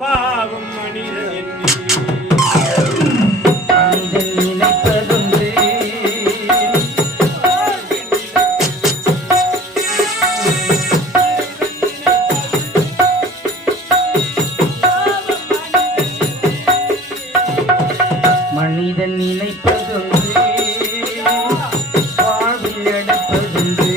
பாவம் மனிதன் மனிதன் நினைப்பதுண்டு வாழ்வில் எடுப்பதுண்டு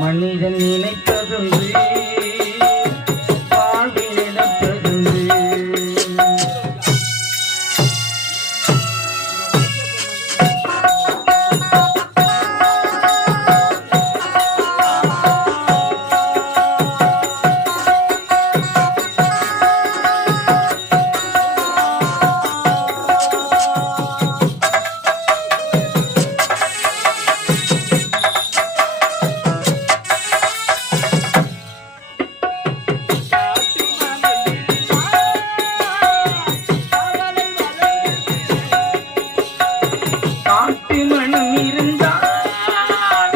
மனிதன் நினைப்பதுண்டு வாழ்வில் எடுப்பதுண்டு காட்டு மனம் இருந்தால்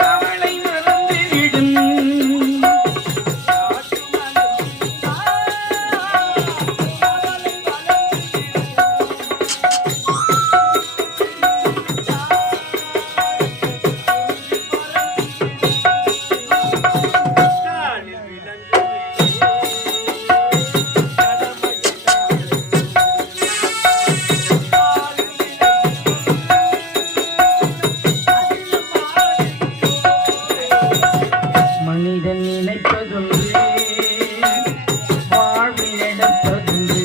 கவலை மறந்துவிடும் மனிதன் நினைப்பதுண்டு வாழ்வில் எடுப்பதுண்டு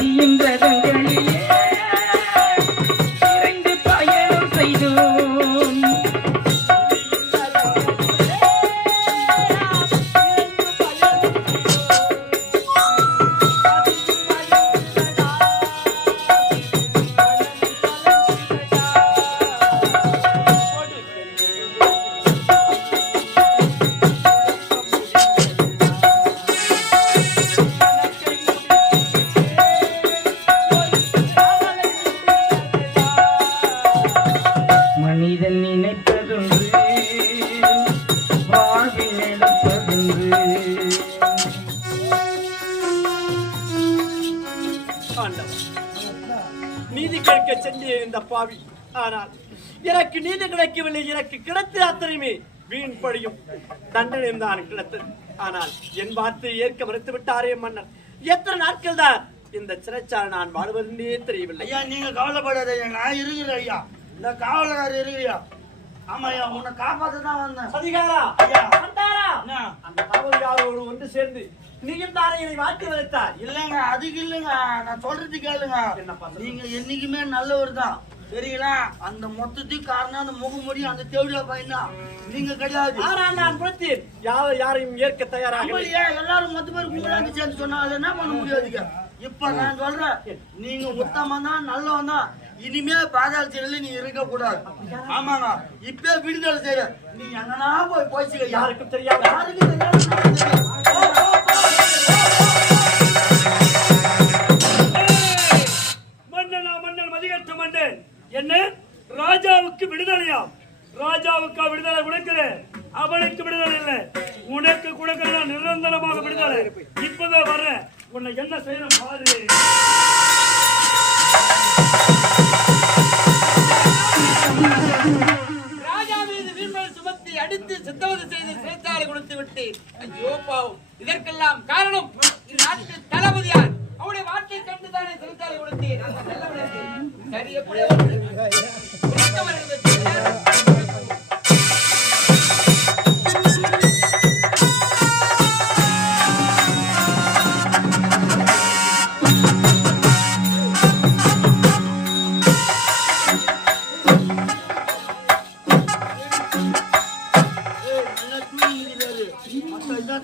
விதியின் ரதங்களிலே இறைந்து பயணம் செய்தோம் மனிதன் நினைப்பதுண்டு வாழ்வில் எடுப்பதுண்டு நீதி கேட்க சென்ற இந்த பாவி, ஆனால் எனக்கு நீதி கிடைக்கவில்லை. எனக்கு கிடைத்த அத்தனையுமே வீண் பழியும் தண்டனையும் தான் கிடைத்தது. ஆனால் என் வார்த்தையை ஏற்க மறுத்து விட்டாரே மன்னர். எத்தனை நாட்கள் தான் இந்த சிறைச்சாலை நான் வாழ்வதே தெரியவில்லை. ஐயா நீங்க கவலைப்படாத, நான் இருக்கிறேன் ஐயா. இந்த காவலர் இருக்கிறியா? ஆமாய்யா, உன்னை காப்பாத்த தான் வந்தேன். அதிகாரா ஐயா வந்தாரா? அந்த காவல்காரோடு ஒன்று சேர்ந்து நீயும் தானே என்னை மாற்றி வைத்தார். இல்லைங்க, அதுக்கு இல்லைங்க, நான் சொல்றது கேளுங்க. நீங்க என்னைக்குமே நல்லவர் தான், சரிங்களா? அந்த மொத்தத்துக்கு காரணம் அந்த முகமுடி அந்த தேவையா பையன் தான், நீங்க கிடையாது. நான் கொடுத்தேன், யாரையும் ஏற்க தயாராக எல்லாரும் மொத்த பேர் உங்களாந்து சேர்ந்து சொன்னா என்ன பண்ண முடியாதுங்க. இப்ப நான் சொல்றேன், நீங்க உத்தமம் தான், நல்லவன் தான். இனிமே பாதாள சிறையில நீ இருக்க கூடாது. ஆமாங்க, இப்ப விடுதலை செய்ய நீ எங்கன்னா போய் போய்ச்சுக்க. யாருக்கும் தெரியாது. யாருக்கும் தெரியாது. போ, போ, போ. மன்னன் மதிகட்ட மன்னன் என்ன ராஜாவுக்கு விடுதலையாம். ராஜாவுக்கு விடுதலை கொடுக்கிறேன், அவனுக்கு விடுதலை இல்லை. உனக்கு கொடுக்கிற நிரந்தரமாக விடுதலை. இப்பதான் வர்றேன், உன்னை என்ன செய்யணும் பாரு. ராஜா மீது வீண்மேல் சுமத்தி அடித்து சித்தவதை செய்து சிறைச்சாலை கொடுத்து விட்டு ஐயோ பாவம். இதற்கெல்லாம் காரணம் இந்நாட்டு தளபதியார். அவருடைய வார்த்தை கண்டுதானே சிறைச்சாலை கொடுத்தேன். அந்த நல்லவனுக்கு சரி எப்படி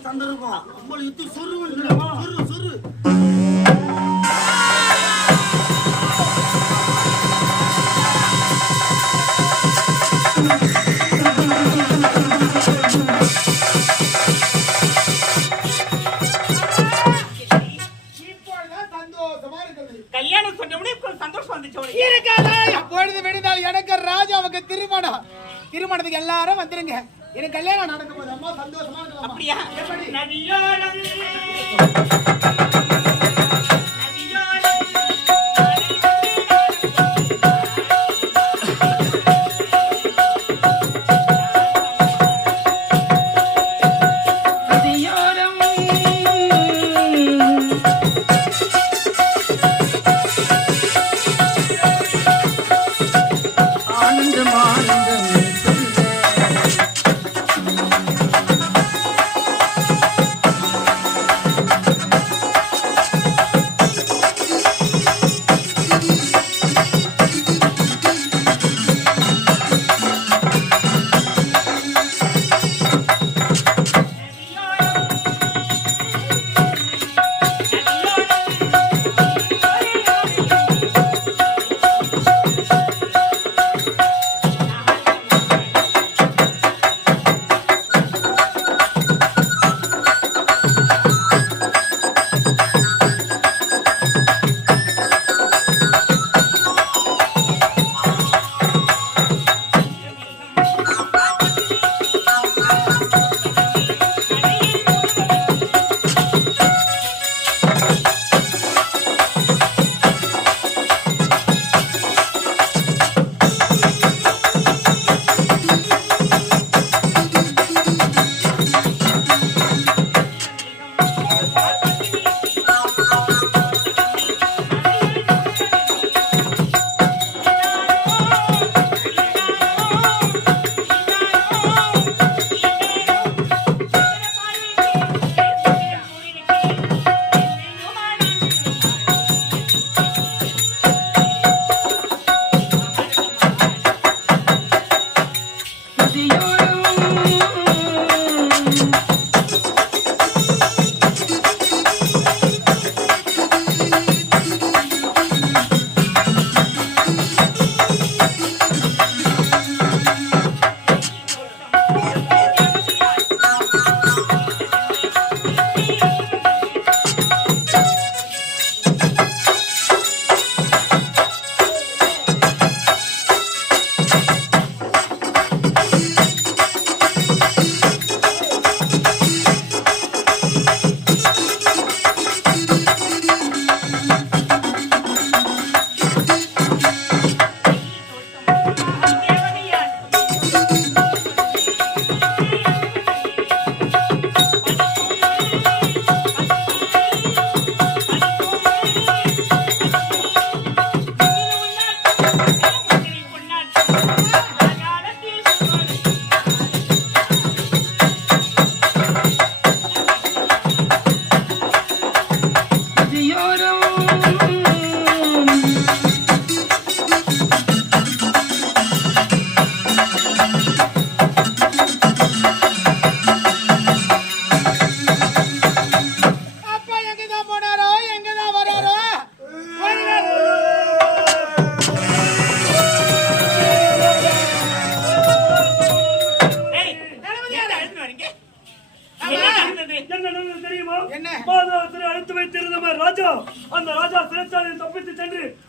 சந்தர்ப்பம் உங்களுக்கு சொரு சொரு. கல்யாணம் சொன்னவனே சந்தோஷம் வந்துச்சு. அப்பொழுது விடுந்தால் எனக்கு ராஜாவுக்கு திருமணத்துக்கு எல்லாரும் வந்துருங்க. எனக்கு கல்யாணம் நடக்கும் போது அம்மா சந்தோஷமா இருக்கலாம். அப்படியா?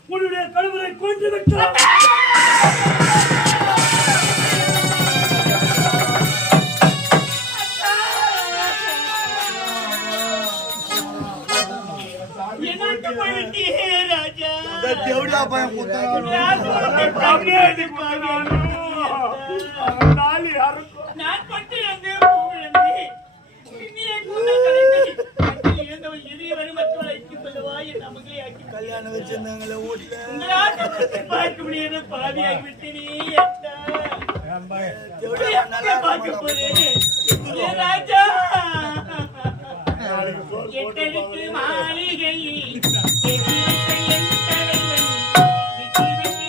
உன்னுடைய கணவரை கொன்று விட்டார். எனக்கு போயிட்டியே ராஜா. தேவடியா பையன் நாளை அறுக்கும். நான் பட்டு எங்கே போகிறேன்? இன்னியே கூட கலைந்து கட்டில் இருந்தவள் எதிரே வரும் மற்றவளை ஐக்கியம் சொல்லவா என் மகளை ஆக்கி கல்யாணம் வச்சிருந்தாங்களே வீட்டுல உங்களால் பார்க்க முடியாத பாவியாகி விட்டேனே அத்தா. தேவடியா நல்லா பார்க்க போறேன் ஏ ராஜா. எட்டெழுத்து மாளிகையில் எதிர்த்த என் தலைவன் விட்டுவிட்டு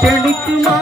செழிக்குமா